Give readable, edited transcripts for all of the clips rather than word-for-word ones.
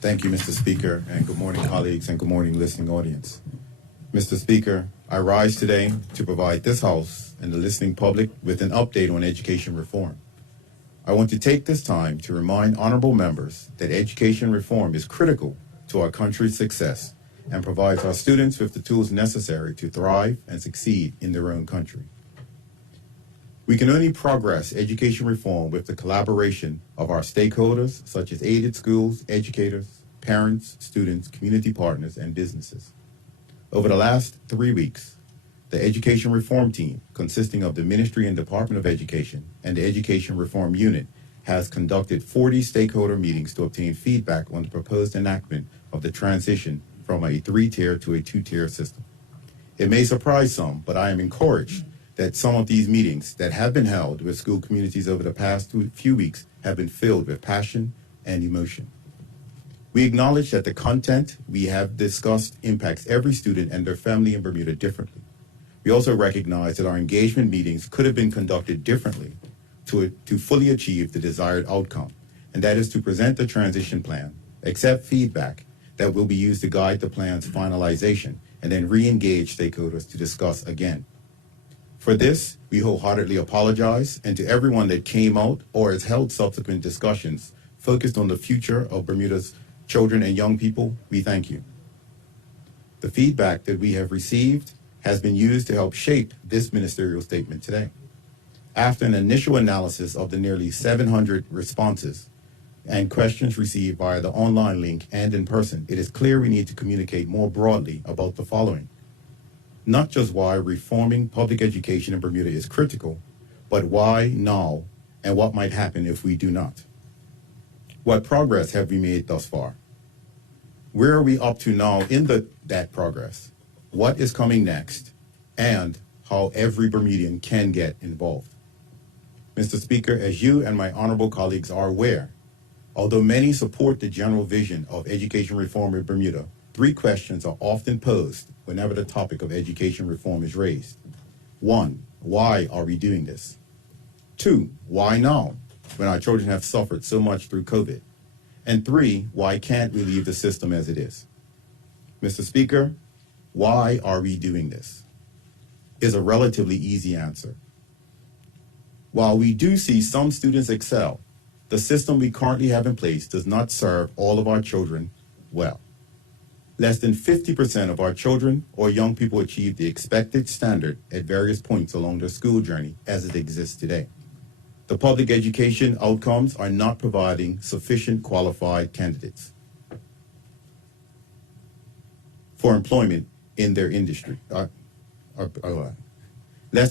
Thank you, Mr. Speaker, and good morning, colleagues, and good morning, listening audience. Mr. Speaker, I rise today to provide this House and the listening public with an update on education reform. I want to take this time to remind honorable members that education reform is critical to our country's success and provides our students with the tools necessary to thrive and succeed in their own country. We can only progress education reform with the collaboration of our stakeholders, such as aided schools, educators, parents, students, community partners, and businesses. Over the last 3 weeks, the Education Reform Team, consisting of the Ministry and Department of Education and the Education Reform Unit, has conducted 40 stakeholder meetings to obtain feedback on the proposed enactment of the transition from a 3-tier to a 2-tier system. It may surprise some, but I am encouraged that some of these meetings that have been held with school communities over the past few weeks have been filled with passion and emotion. We acknowledge that the content we have discussed impacts every student and their family in Bermuda differently. We also recognize that our engagement meetings could have been conducted differently to fully achieve the desired outcome, and that is to present the transition plan, accept feedback that will be used to guide the plan's finalization, and then re-engage stakeholders to discuss again. For this, we wholeheartedly apologize, and to everyone that came out or has held subsequent discussions focused on the future of Bermuda's children and young people, we thank you. The feedback that we have received has been used to help shape this ministerial statement today. After an initial analysis of the nearly 700 responses and questions received via the online link and in person, it is clear we need to communicate more broadly about the following. Not just why reforming public education in Bermuda is critical, but why now and what might happen if we do not. What progress have we made thus far? Where are we up to now in that progress? What is coming next? And how every Bermudian can get involved. Mr. Speaker, as you and my honorable colleagues are aware, although many support the general vision of education reform in Bermuda, 3 questions are often posed whenever the topic of education reform is raised. 1, why are we doing this? 2, why now, when our children have suffered so much through COVID? And 3, why can't we leave the system as it is? Mr. Speaker, why are we doing this? Is a relatively easy answer. While we do see some students excel, the system we currently have in place does not serve all of our children well. Less than 50% of our children or young people achieve the expected standard at various points along their school journey as it exists today. The public education outcomes are not providing sufficient qualified candidates for employment in their industry. Less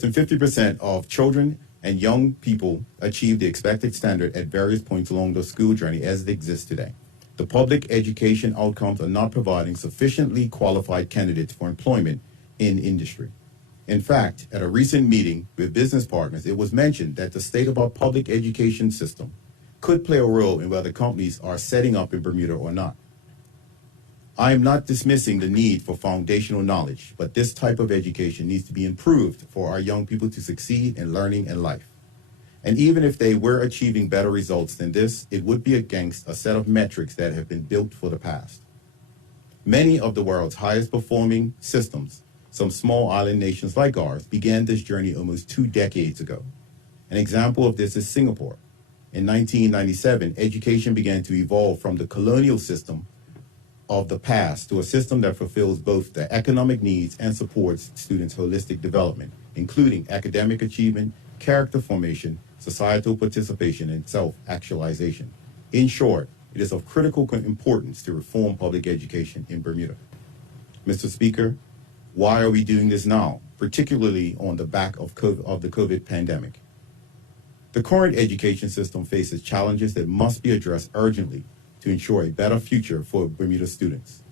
than 50% of children and young people achieve the expected standard at various points along the school journey as it exists today. The public education outcomes are not providing sufficiently qualified candidates for employment in industry. In fact, at a recent meeting with business partners, it was mentioned that the state of our public education system could play a role in whether companies are setting up in Bermuda or not. I am not dismissing the need for foundational knowledge, but this type of education needs to be improved for our young people to succeed in learning and life. And even if they were achieving better results than this, it would be against a set of metrics that have been built for the past. Many of the world's highest performing systems, some small island nations like ours, began this journey almost 2 decades ago. An example of this is Singapore. In 1997, education began to evolve from the colonial system of the past to a system that fulfills both the economic needs and supports students' holistic development, including academic achievement, character formation, societal participation, and self-actualization. In short, it is of critical importance to reform public education in Bermuda. Mr. Speaker, why are we doing this now, particularly on the back of the COVID pandemic? The current education system faces challenges that must be addressed urgently to ensure a better future for Bermuda students.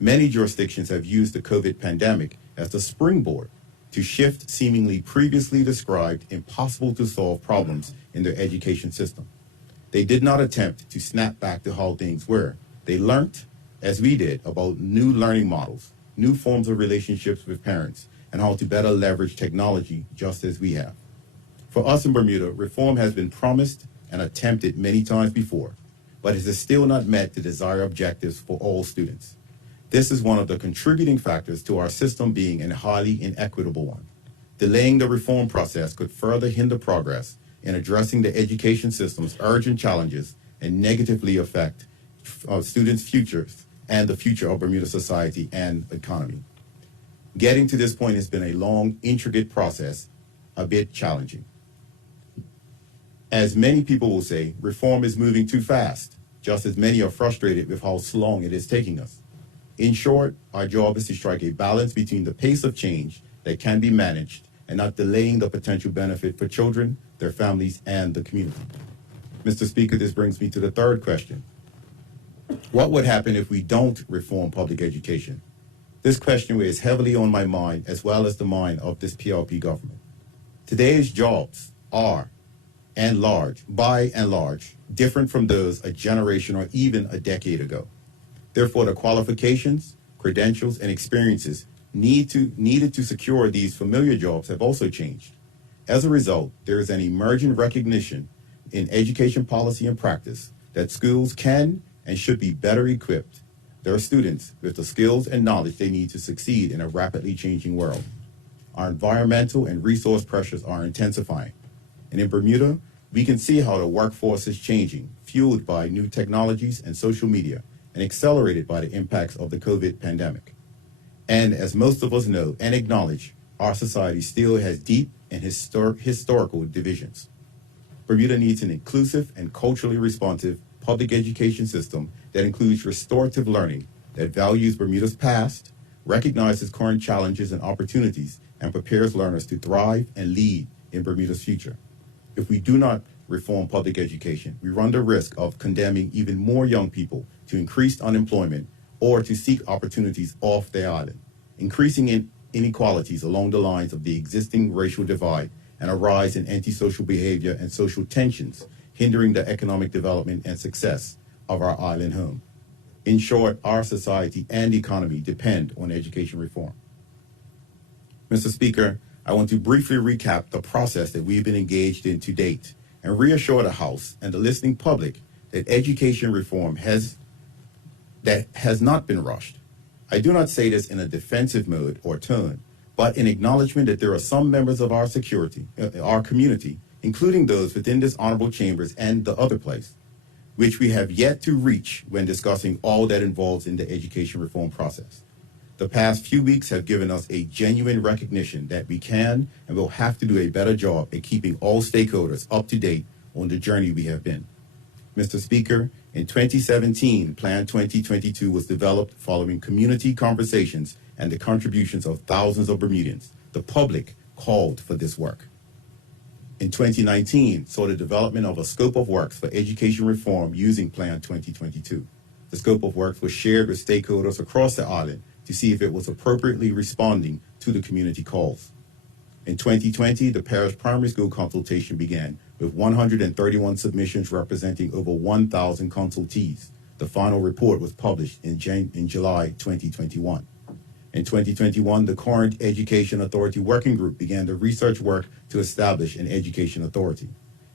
Many jurisdictions have used the COVID pandemic as the springboard to shift seemingly previously described impossible to solve problems in their education system. They did not attempt to snap back to how things were. They learned, as we did, about new learning models, new forms of relationships with parents, and how to better leverage technology just as we have. For us in Bermuda, reform has been promised and attempted many times before. but it has still not met the desired objectives for all students. This is one of the contributing factors to our system being a highly inequitable one. Delaying the reform process could further hinder progress in addressing the education system's urgent challenges and negatively affect students' futures and the future of Bermuda society and economy. Getting to this point has been a long, intricate process, a bit challenging. As many people will say, reform is moving too fast, just as many are frustrated with how long it is taking us. In short, our job is to strike a balance between the pace of change that can be managed and not delaying the potential benefit for children, their families, and the community. Mr. Speaker, this brings me to the third question. What would happen if we don't reform public education? This question weighs heavily on my mind as well as the mind of this PRP government. Today's jobs are, by and large, different from those a generation or even a decade ago. Therefore, the qualifications, credentials, and experiences needed to secure these familiar jobs have also changed. As a result, there is an emerging recognition in education policy and practice that schools can and should be better equipped their students with the skills and knowledge they need to succeed in a rapidly changing world. Our environmental and resource pressures are intensifying. And in Bermuda, we can see how the workforce is changing, fueled by new technologies and social media, and accelerated by the impacts of the COVID pandemic. And as most of us know and acknowledge, our society still has deep and historical divisions. Bermuda needs an inclusive and culturally responsive public education system that includes restorative learning, that values Bermuda's past, recognizes current challenges and opportunities, and prepares learners to thrive and lead in Bermuda's future. If we do not reform public education, we run the risk of condemning even more young people to increased unemployment or to seek opportunities off their island, increasing inequalities along the lines of the existing racial divide and a rise in antisocial behavior and social tensions, hindering the economic development and success of our island home. In short, our society and economy depend on education reform. Mr. Speaker, I want to briefly recap the process that we've been engaged in to date and reassure the House and the listening public that education reform has not been rushed. I do not say this in a defensive mode or tone, but in acknowledgement that there are some members of our community, including those within this honorable chambers and the other place, which we have yet to reach when discussing all that involves in the education reform process. The past few weeks have given us a genuine recognition that we can and will have to do a better job at keeping all stakeholders up to date on the journey we have been. Mr. Speaker, in 2017, Plan 2022 was developed following community conversations and the contributions of thousands of Bermudians. The public called for this work. In 2019, saw the development of a scope of works for education reform using Plan 2022. The scope of works was shared with stakeholders across the island to see if it was appropriately responding to the community calls. In 2020, the parish primary school consultation began with 131 submissions representing over 1,000 consultees. The final report was published in July 2021. In 2021, the Current Education Authority Working Group began the research work to establish an education authority.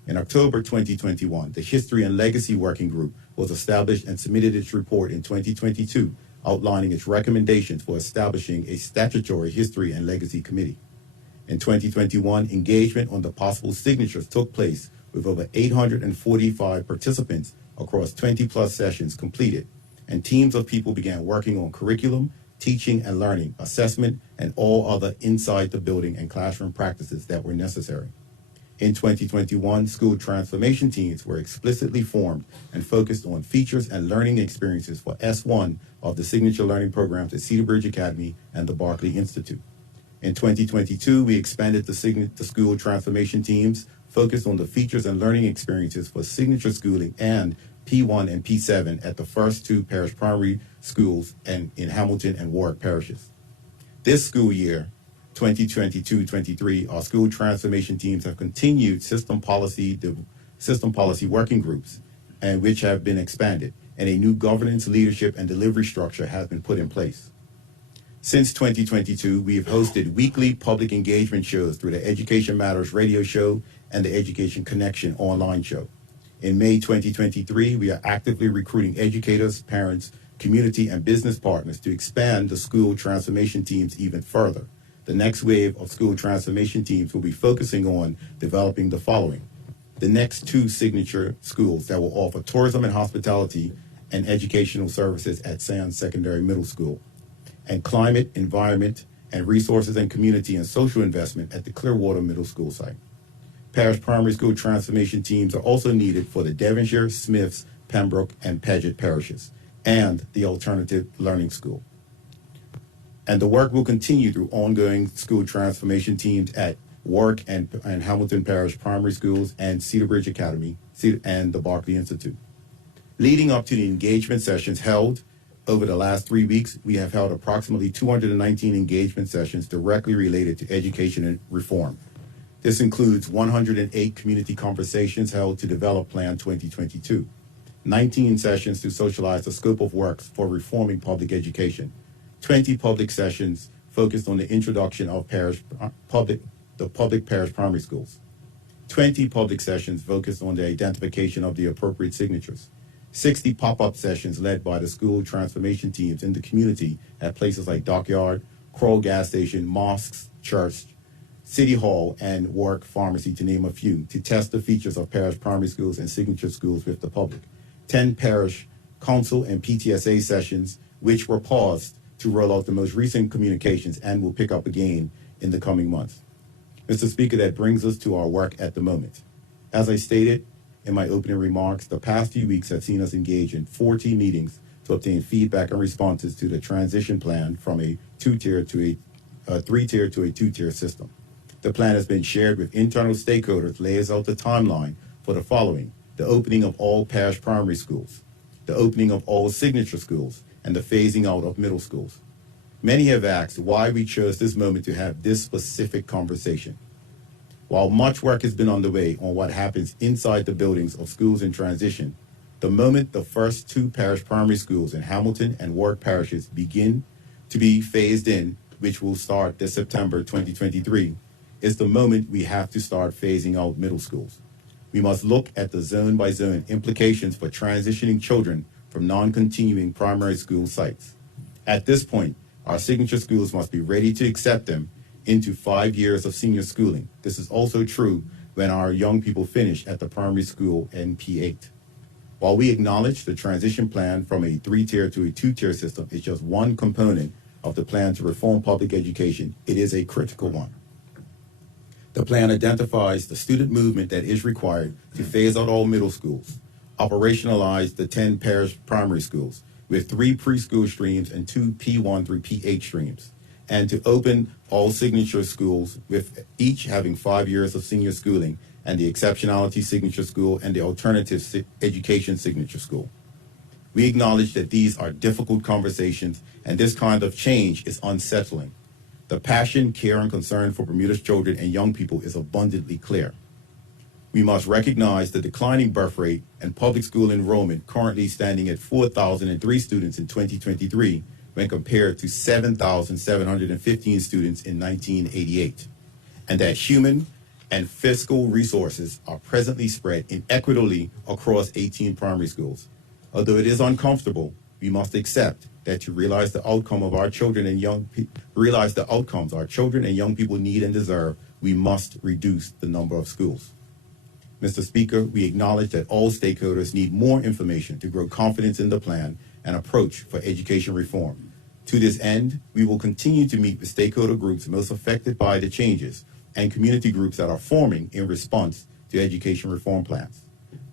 In October 2021, the History and Legacy Working Group was established and submitted its report in 2022, outlining its recommendations for establishing a statutory History and Legacy Committee. In 2021, engagement on the possible signatures took place with over 845 participants across 20-plus sessions completed, and teams of people began working on curriculum, teaching and learning, assessment, and all other inside the building and classroom practices that were necessary. In 2021, school transformation teams were explicitly formed and focused on features and learning experiences for S1 of the signature learning programs at Cedar Bridge Academy and the Barclay Institute. In 2022, we expanded the school transformation teams, focused on the features and learning experiences for signature schooling and P1 and P7 at the first two parish primary schools and in Hamilton and Warwick parishes. This school year, 2022-23, our school transformation teams have continued system policy working groups, and which have been expanded, and a new governance, leadership, and delivery structure has been put in place. Since 2022, we have hosted weekly public engagement shows through the Education Matters radio show and the Education Connection online show. In May 2023, we are actively recruiting educators, parents, community, and business partners to expand the school transformation teams even further. The next wave of school transformation teams will be focusing on developing the following: the next 2 signature schools that will offer tourism and hospitality and educational services at Sands Secondary Middle School, and climate, environment, and resources and community and social investment at the Clearwater Middle School site. Parish primary school transformation teams are also needed for the Devonshire, Smiths, Pembroke, and Paget parishes, and the Alternative Learning School. And the work will continue through ongoing school transformation teams at Warwick and Hamilton Parish Primary Schools and Cedarbridge Academy and the Barclay Institute. Leading up to the engagement sessions held over the last 3 weeks, we have held approximately 219 engagement sessions directly related to education and reform. This includes 108 community conversations held to develop Plan 2022, 19 sessions to socialize the scope of work for reforming public education, 20 public sessions focused on the introduction of public parish primary schools, 20 public sessions focused on the identification of the appropriate signatures, 60 pop-up sessions led by the school transformation teams in the community at places like Dockyard, Kroll Gas Station, mosques, church, City Hall, and Warwick Pharmacy, to name a few, to test the features of parish primary schools and signature schools with the public. 10 parish council and PTSA sessions, which were paused to roll out the most recent communications and will pick up again in the coming months. Mr. Speaker, that brings us to our work at the moment. As I stated in my opening remarks, the past few weeks have seen us engage in 14 meetings to obtain feedback and responses to the transition plan from a 2-tier to a 3-tier to a 2-tier system. The plan has been shared with internal stakeholders, lays out the timeline for the following: the opening of all parish primary schools, the opening of all signature schools, and the phasing out of middle schools. Many have asked why we chose this moment to have this specific conversation. While much work has been underway on what happens inside the buildings of schools in transition, the moment the first 2 parish primary schools in Hamilton and Warwick parishes begin to be phased in, which will start this September 2023, is the moment we have to start phasing out middle schools. We must look at the zone-by-zone implications for transitioning children from non-continuing primary school sites. At this point, our signature schools must be ready to accept them into 5 years of senior schooling. This is also true when our young people finish at the primary school NP8. While we acknowledge the transition plan from a 3-tier to a 2-tier system is just one component of the plan to reform public education, it is a critical one. The plan identifies the student movement that is required to phase out all middle schools, operationalize the 10 parish primary schools with 3 preschool streams and 2 P1 through P8 streams, and to open all signature schools with each having 5 years of senior schooling, and the exceptionality signature school and the alternative education signature school. We acknowledge that these are difficult conversations, and this kind of change is unsettling. The passion, care, and concern for Bermuda's children and young people is abundantly clear. We must recognize the declining birth rate and public school enrollment, currently standing at 4,003 students in 2023 when compared to 7,715 students in 1988, and that human and fiscal resources are presently spread inequitably across 18 primary schools. Although it is uncomfortable, we must accept that to realize the outcome of our children and realize the outcomes our children and young people need and deserve, we must reduce the number of schools. Mr. Speaker, we acknowledge that all stakeholders need more information to grow confidence in the plan and approach for education reform. To this end, we will continue to meet with stakeholder groups most affected by the changes and community groups that are forming in response to education reform plans.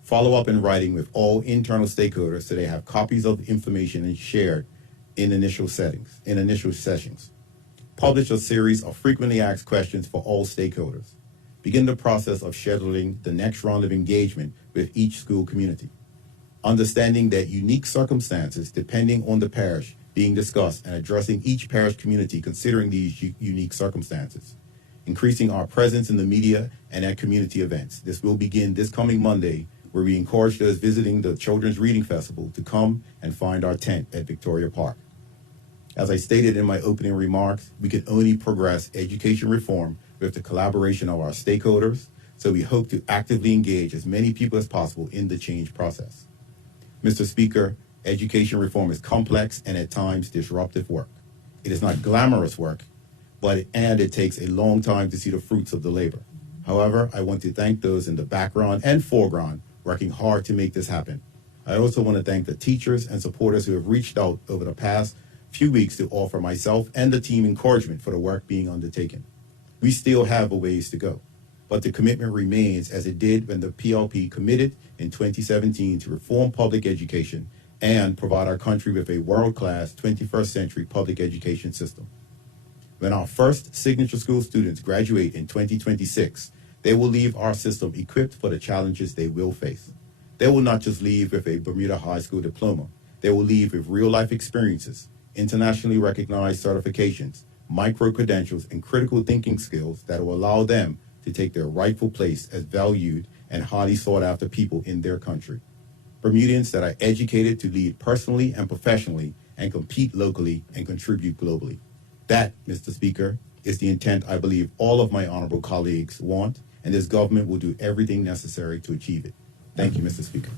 Follow up in writing with all internal stakeholders so they have copies of the information and shared in initial sessions. Publish a series of frequently asked questions for all stakeholders. Begin the process of scheduling the next round of engagement with each school community. Understanding that unique circumstances depending on the parish being discussed and addressing each parish community considering these unique circumstances. Increasing our presence in the media and at community events. This will begin this coming Monday, where we encourage those visiting the Children's Reading Festival to come and find our tent at Victoria Park. As I stated in my opening remarks, we can only progress education reform with the collaboration of our stakeholders, So we hope to actively engage as many people as possible in the change process. Mr. Speaker, education reform is complex and at times disruptive work. It is not glamorous work, and it takes a long time to see the fruits of the labor. However, I want to thank those in the background and foreground working hard to make this happen. I also want to thank the teachers and supporters who have reached out over the past few weeks to offer myself and the team encouragement for the work being undertaken. We still have a ways to go, but the commitment remains as it did when the PLP committed in 2017 to reform public education and provide our country with a world-class 21st century public education system. When our first Signature School students graduate in 2026, they will leave our system equipped for the challenges they will face. They will not just leave with a Bermuda High School diploma. They will leave with real-life experiences, internationally recognized certifications, micro-credentials, and critical thinking skills that will allow them to take their rightful place as valued and highly sought-after people in their country. Bermudians that are educated to lead personally and professionally and compete locally and contribute globally. That, Mr. Speaker, is the intent I believe all of my honorable colleagues want, and this government will do everything necessary to achieve it. Thank you, Mr. Speaker.